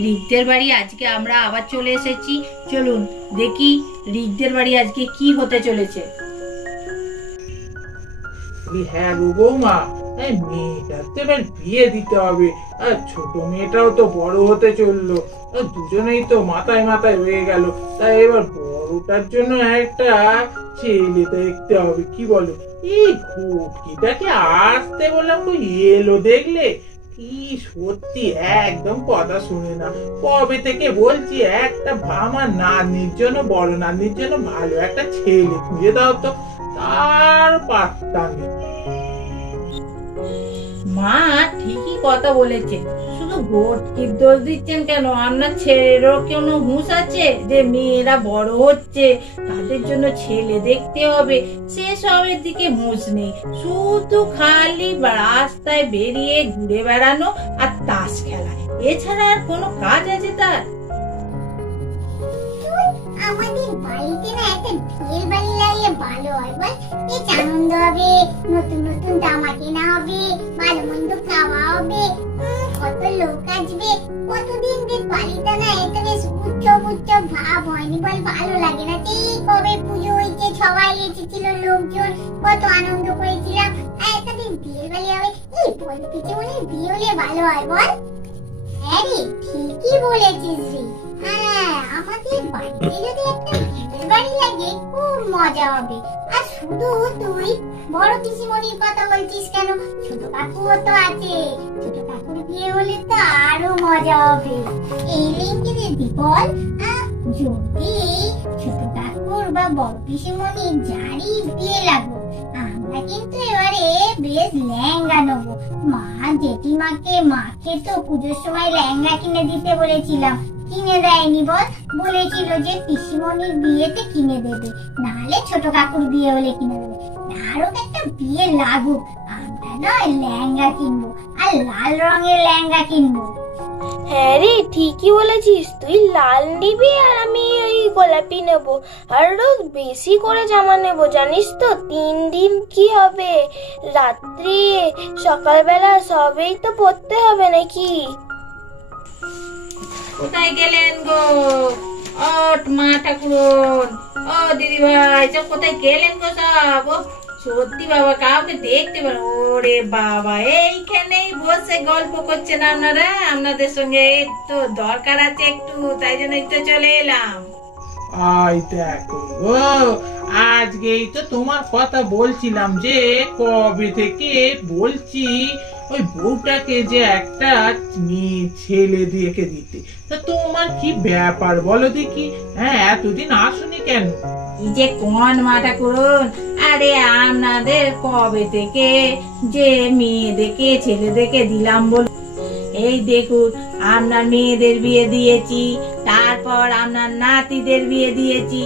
রিকদের বাড়ি আজকে আমরা আবার চলে এসেছি। চলুন দেখি রিকদের বাড়ি আজকে কি হতে চলেছে। হ্যাঁ গো বৌমা, মেয়েটার তো এবার বিয়ে দিতে হবে। আর ছোট মেয়েটাও তো বড় হতে চললো, দুজনেই তো মাথায় মাথায় হয়ে গেল। তাই এবার বড়টার জন্য একটা ছেলে দেখতে হবে, কি বলো? এই ঘটকিটাকে আসতে বললাম তো এলো, দেখলে? কি সত্যি একদম কথা শুনে না। কবে থেকে বলছি একটা আমার নাতনির জন্য, বড় নাতনির জন্য ভালো একটা ছেলে খুঁজে দাও তো, তার পাত্তা নেই। মা ঠিকই কথা বলেছেন, শুধু ভোটকির দোষ দিচ্ছেন কেন? আপনার ছেলেরও কোনো হুঁশ আছে যে মেয়েরা বড় হচ্ছে, তাদের জন্য ছেলে দেখতে হবে, সেসবের দিকে হুঁশ নেই। শুধু খালি রাস্তায় বেরিয়ে ঘুরে বেড়ানো আর তাস খেলা, এছাড়া আর কোনো কাজ আছে তার? আমাদের বাড়িতে না একটা বিয়ের বাড়ি লাগলে ভালো হয় বল। বেশ আনন্দ হবে, নতুন নতুন জামা কেনা হবে, ভালো মন্দ খাওয়া হবে, কত লোক আসবে। কতদিন বেশ বাড়িটা না এটা বেশ উচ্চব উচ্চব ভাব হয়নি বল, ভালো লাগে না। সেই কবে পুজো হয়েছে, সবাই এসেছিল লোকজন, কত আনন্দ করেছিলাম। আর একটা দিন বিয়ের বাড়ি হবে, এই বল পিছনে বিয়ে হলে ভালো হয় বল। হ্যাঁ রে, ঠিকই বলেছিস রে। হ্যাঁ, আমাদের বাড়িতে যদি একটা বিয়ের বাড়ি লাগে খুব মজা হবে। আর শুধু তুই বড় পিসিমণির কথা বলছিস কেন? ছোট কাকুও তো আছে, ছোট কাকুর বিয়ে হলে তো আরো মজা হবে। এই লিঙ্কে দিদি বল, যদি ছোট কাকুর বা বড় পিসিমণির যারই বিয়ে লাগুক, আমরা কিন্তু এবারে বেশ লেহেঙ্গা নেবো। মা জেঠিমাকে, মাকে তো পুজোর সময় লেহেঙ্গা কিনে দিতে বলেছিলাম, কিনে দেয়নি বল। বলেছিল যে পিসিমণির বিয়েতে কিনে দেবে, নাহলে ছোট কাকুর বিয়ে হলে কিনে দেবে। আরো একটা বিয়ে লাগুক, আমরা নয় লেহেঙ্গা কিনবো, আর লাল রঙের লেহেঙ্গা কিনবো। হ্যাঁ রে, ঠিকই বলেছিস। তুই লাল নিবি আর আমি ওই গোলাপি নেব, আর বেশি করে জামা নেব, জানিস তো 3 দিন কি হবে, রাত্রি সকালবেলা সবেই তো পরতে হবে নাকি। কোথায় গেলেন গো? ওঠ মা ঠাকুরন, ও দিদি ভাই, সব কোথায় গেলেন গো সব? সত্যি বাবা, কাউকে দেখতে পারো? ওরে বাবা, এইখানেই বসে গল্প করছেন আপনারা? আপনাদের সঙ্গে তো দরকার আছে একটু, তাই জন্য তো চলে এলাম। আই দেখো গো, আজকেই তো তোমার কথা বলছিলাম যে কবে থেকে বলছি ওই বউটাকে যে একটা মেয়ে ছেলে দিয়েকে দিতে। তা তোমার কি ব্যাপার বলো দেখি? হ্যাঁ, এতদিন আসুনি কেন? এই যে কোন মাটা করুন, আরে আপনাদের কবে থেকে যে মেয়ে দেখে ছেলে দেখে দিলাম বল। এই দেখুন, আপনার মেয়েদের বিয়ে দিয়েছি, তারপর আপনার নাতিদের বিয়ে দিয়েছি,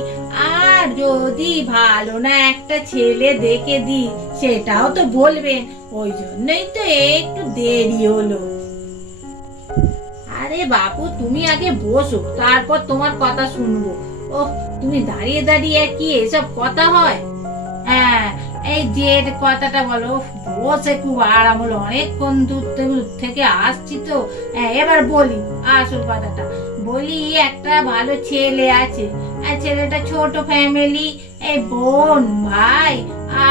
আর যদি ভালো না একটা ছেলে দেখে দিই সেটাও তো বলবেন, ওই জন্যই তো একটু দেরি হলো। আরে বাপু, তুমি আগে বসো, তারপর তোমার কথা শুনবো। ও, তুমি দাঁড়িয়ে দাঁড়িয়ে কি এসব কথা হয়? হ্যাঁ, এই যে কথাটা বলো, বসে খুব আরাম হলো, অনেকক্ষণ দূর থেকে আসছি তো। এবার বলি আসল কথাটা। বলি, একটা ভালো ছেলে আছে, আর ছেলেটা ছোট ফ্যামিলি, এই বোন ভাই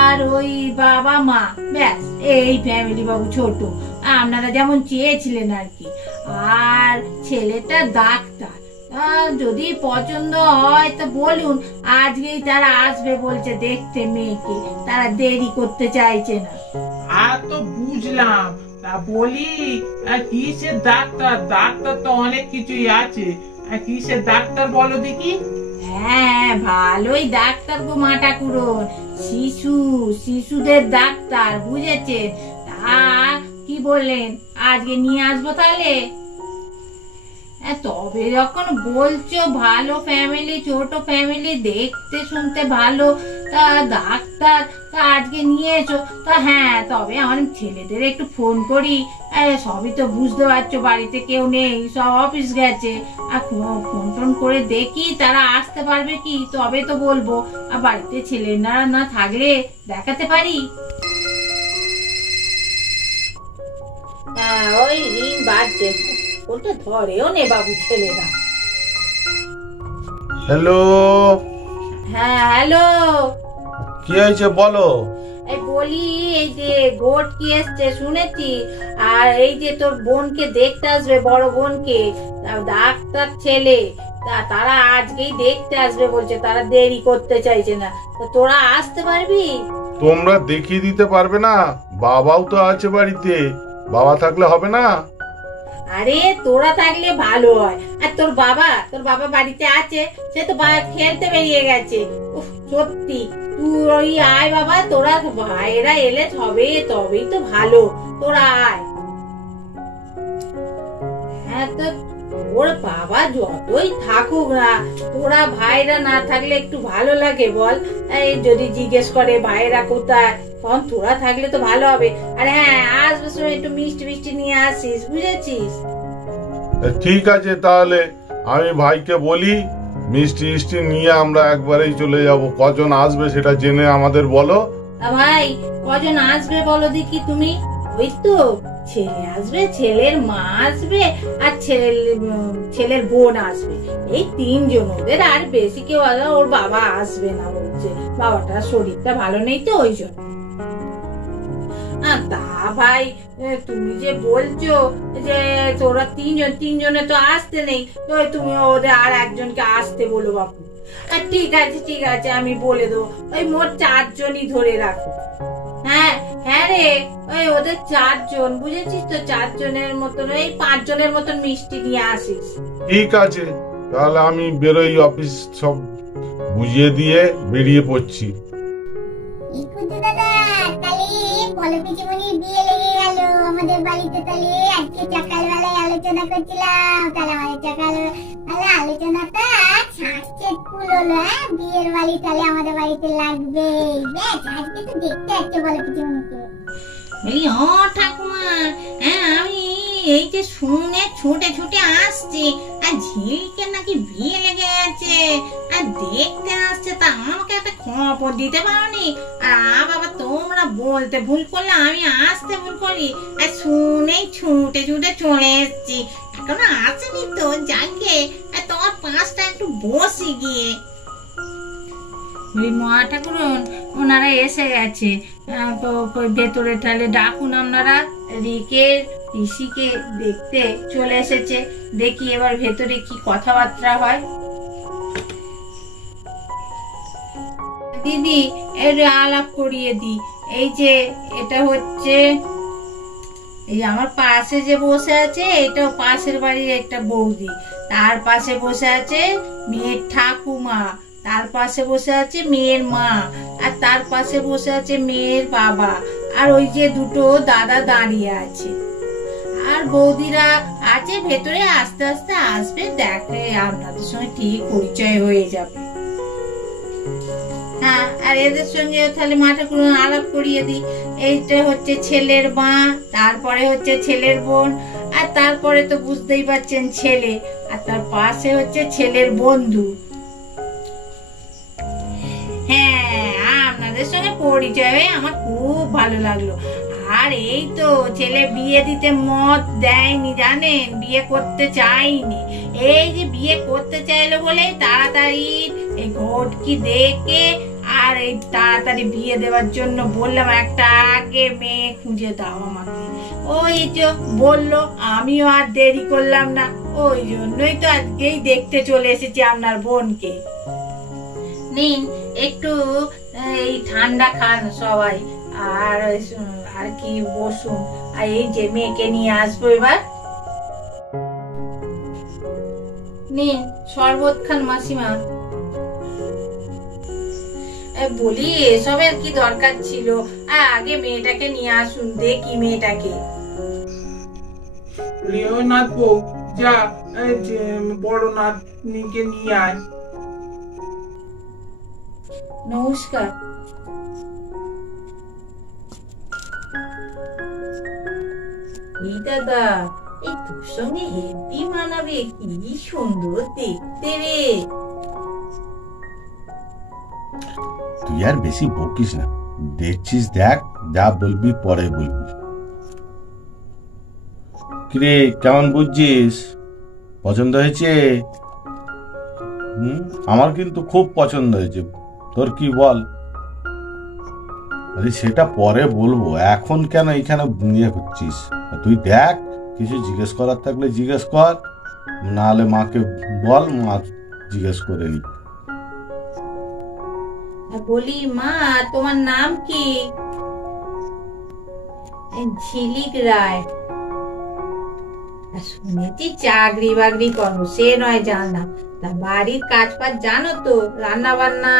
আর ওই বাবা মা, ব্যাস এই ফ্যামিলি বাবু, ছোট, আপনারা যেমন চেয়েছিলেন আর কি। আর ছেলেটা ডাক্তার। যদি পছন্দ হয় তো বলুন, আজকেই তারা আসবে বলছে দেখতে মেয়েকে, তারা দেরি করতে চাইছে না। আর তো বুঝলাম, তা বলি কিসের ডাক্তার? ডাক্তার তো অনেক কিছুই আছে, কিসের ডাক্তার বলো দেখি? হ্যাঁ, ভালোই ডাক্তার গো মা ঠাকুরন, শিশুদের ডাক্তার, বুঝেছেন? তা কি বললেন, আজকে নিয়ে আসবো তাহলে? তবে যখন বলছো ভালো ফ্যামিলি, ছোট ফ্যামিলি, দেখতে শুনতে ভালো, তা ডাক্তার, তা আজকে নিয়ে এসো। তা হ্যাঁ, তবে আমার ছেলেদের একটু ফোন করি, সবই তো বুঝতে পারছো, বাড়িতে কেউ নেই, সব অফিস গেছে। আর ফোন টোন করে দেখি তারা আসতে পারবে কি, তবে তো বলবো। আর বাড়িতে ছেলেরা না থাকলে দেখাতে পারি। ওই রিং বাজছে, ফোনটা ধরেও নে বাবু ছেলেরা। হ্যালো, হ্যাঁ হ্যালো, কি হয়েছে বলো? এই বলি, এই যে গোট কি এসছে শুনেছি, আর এই যে তোর বোনকে দেখতে আসবে, বড় বোনকে, ডাক্তার ছেলে, তারা আজকেই দেখতে আসবে বলছে, তারা দেরি করতে চাইছে না। তো তোরা আসতে পারবি? তোমরা দেখিয়ে দিতে পারবে না? বাবাও তো আছে বাড়িতে, বাবা থাকলে হবে না? আরে তোরা থাকলে ভালো হয়। আর তোর বাবা বাড়িতে আছে, সে তো খেলতে বেরিয়ে গেছে। উফ, সত্যি তুই আয় বাবা, তোরা ভাইয়েরা এলে তবেই তো ভালো, তোরা আয়। হ্যাঁ, তো ওর বাবা যতই থাকুক না, তোরা ভাইরা না থাকলে একটু ভালো লাগে বল? এই যদি জিজ্ঞেস করে ভাইরা কোথায়, তখন তোরা থাকলে তো ভালো হবে। আর হ্যাঁ, আসবে সময় একটু মিষ্টি নিয়ে আসিস, বুঝেছিস? ঠিক আছে, তাহলে আমি ভাইকে বলি মিষ্টি নিয়ে আমরা একবারেই চলে যাব। কজন আসবে সেটা জেনে আমাদের বলো। ভাই, কজন আসবে বলো দেখি তুমি? ওই তো ছেলে আসবে, ছেলের মা আসবে, আর ছেলের বোন আসবে, এই 3 জন। ওদের আর বেশি কেউ আসবে, ওর বাবা আসবে না বলছে, বাবাটার শরীরটা ভালো নেই তো ওই জন্য। তা ভাই, তুমি যে বলছো যে তোরা 3 জনে তো আসতে নেই, তো তুমি ওদের আর একজনকে আসতে বলো বাপু। ঠিক আছে, আমি বলে দেবো। ওই মোট 4 জনই ধরে রাখো। হ্যাঁ রে, ওই ওদের 4 জন, বুঝেছিস তো? 4 জনের মতন, এই 5 জনের মতন মিষ্টি নিয়ে আসিস। ঠিক আছে, তাহলে আমি বেরোই, অফিস সব বুঝিয়ে দিয়ে বেরিয়ে পড়ছি। দাদা, তাহলে বলো পিসিমণির বিয়ে লেগে গেল আমাদের বাড়িতে। তাহলে আজকে সকালবেলায় আলোচনা করছিলাম, তাহলে আমাদের আলোচনাটা সাকসেসফুল হলো। বিয়ের বাড়ি তাহলে আমাদের বাড়িতে লাগবে। বেশ, আজকে তো দেখতে আসছে বলো পিসিমণিকে। ও ঠাকুমা, হ্যাঁ আমি এই যে শুনে ছুটে আসছি, আর ঝিলকে নাকি বিয়ে লেগে গেছে, আর দেখতে আসছে, তা আমাকে একটা খবর দিতে পারোনি? আর বাবা, তোমরা বলতে ভুল করলে, আমি আসতে ভুল করি, আর শুনেই ছুটে চলে এসছি। এখনো আসেনি তো, যাকে তোমার পাঁচটা একটু বসি গিয়ে। মহা ঠাকুরন, ওনারা এসে গেছে, ভেতরে তাহলে ডাকুন আপনারা। রিকের পিসিকে দেখতে চলে এসেছে, দেখি এবার ভেতরে কি কথাবার্তা হয়। দিদি, এর আলাপ করিয়ে দি। এই যে এটা হচ্ছে, এই আমার পাশে যে বসে আছে, এটাও পাশের বাড়ির একটা বৌদি। তার পাশে বসে আছে মেয়ের ঠাকুমা, তার পাশে বসে আছে মেয়ের মা, আর তার পাশে বসে আছে মেয়ের বাবা, আর ওই যে দুটো দাদা দাঁড়িয়ে আছে। আর বৌদিরা আছে ভেতরে, আস্তে আস্তে আসবে, দেখে আপনাদের সঙ্গে ঠিক পরিচয় হয়ে যাবে। হ্যাঁ, আর এদের সঙ্গে তাহলে মাটা করে আলাপ করিয়ে দিই। এইটা হচ্ছে ছেলের মা, তারপরে হচ্ছে ছেলের বোন, আর তারপরে তো বুঝতেই পারছেন ছেলে, আর তার পাশে হচ্ছে ছেলের বন্ধু। হ্যাঁ, আপনাদের সঙ্গে পরিচয় হয়ে আমার খুব ভালো লাগলো। আর এই তো ছেলে বিয়ে দিতে মত দেয়নি, জানেন, বিয়ে করতে চাইনি। এই যে বিয়ে করতে চাইলো বলে তাড়াতাড়ি এই ঘটকি দেখে আর এই তাড়াতাড়ি বিয়ে দেওয়ার জন্য বললাম, একটা আগে মেয়ে খুঁজে দাও আমাকে। ওই যে বললো, আমিও আর দেরি করলাম না, ওই জন্যই তো আজকেই দেখতে চলে এসেছি আপনার বোনকে। নিন একটু এই ঠান্ডা খান সবাই, আর কি বসুন। আর এই যে মেয়েকে নিয়ে আসবো এবার। নিন শরবত খান মাসিমা। বলি, এসবের কি দরকার ছিল? আগে মেয়েটাকে নিয়ে আসুন, দেখি মেয়েটাকে। নাথবো, যা বড় নাতনিকে নিয়ে আয়। নমস্কার। এই দাদা, এই তোর সঙ্গে হেব্বি মানাবে, কি সুন্দর দেখতে রে। তুই আর বেশি বকিস না, দেখছিস, দেখ, যা বলবি পরে বলবি। কিরে কেমন বুঝছিস? পছন্দ হয়েছে? আমার কিন্তু খুব পছন্দ হয়েছে। তোর কি বল? আরে সেটা পরে বলবো, এখন কেন এখানে নিয়ে করছিস? তুই দেখ, কিছু জিজ্ঞেস করার থাকলে জিজ্ঞেস কর, নাহলে মাকে বল, মা জিজ্ঞেস করে নি। বলি মা, তোমার নাম কি? ঝিলিক রায়। শুনেছি চাকরি বাকরি করো, সে নয় জানলাম। তা বাড়ির কাজ ফাজ জানো তো? রান্না বান্না?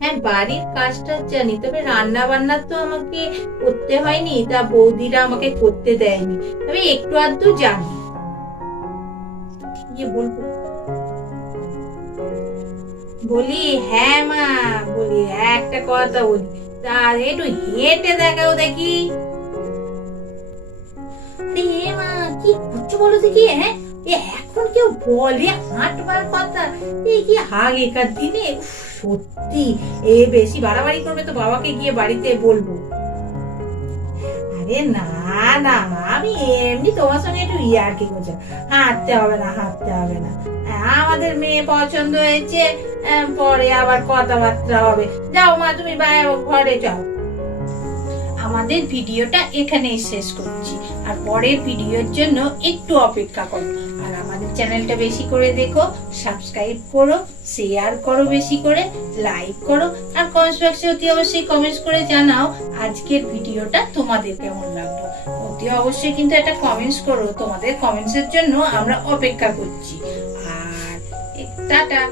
হ্যাঁ, বাড়ির কাজটা জানি, তবে রান্না বান্না তো আমাকে করতে হয়নি, তা বৌদিরা আমাকে করতে দেয়নি, তবে একটু আধটু জানি। কি বলবো? বলি হ্যাঁ মা, বলি একটা কথা বলি, তা একটু হেঁটে দেখাও দেখি। মা কি করছো বলো দেখি? হ্যাঁ, এখন কেউ বলে হাঁটবার কথা? এই কি আগেকার দিনে, সত্যি এ বেশি বাড়াবাড়ি করবে তো বাবাকে গিয়ে বাড়িতে বলবো। আরে না না, আমি এমনি তোমার সঙ্গে একটু ইয়ার্কি করছি। হাঁটতে হবে না, হাঁটতে হবে না, আমাদের মেয়ে পছন্দ হয়েছে, পরে আবার কথাবার্তা হবে। যাও মা, তুমি ঘরে যাও। আমাদের ভিডিওটা এখানেই শেষ করছি, আর পরের ভিডিওর জন্য একটু অপেক্ষা করো। আর আমাদের চ্যানেলটা বেশি করে দেখো, সাবস্ক্রাইব করো, শেয়ার করো, বেশি করে লাইক করো, আর কমেন্টস বক্সে অতি অবশ্যই কমেন্টস করে জানাও আজকের ভিডিওটা তোমাদের কেমন লাগলো। অতি অবশ্যই কিন্তু একটা কমেন্টস করো, তোমাদের কমেন্টসের জন্য আমরা অপেক্ষা করছি। আর টাটা।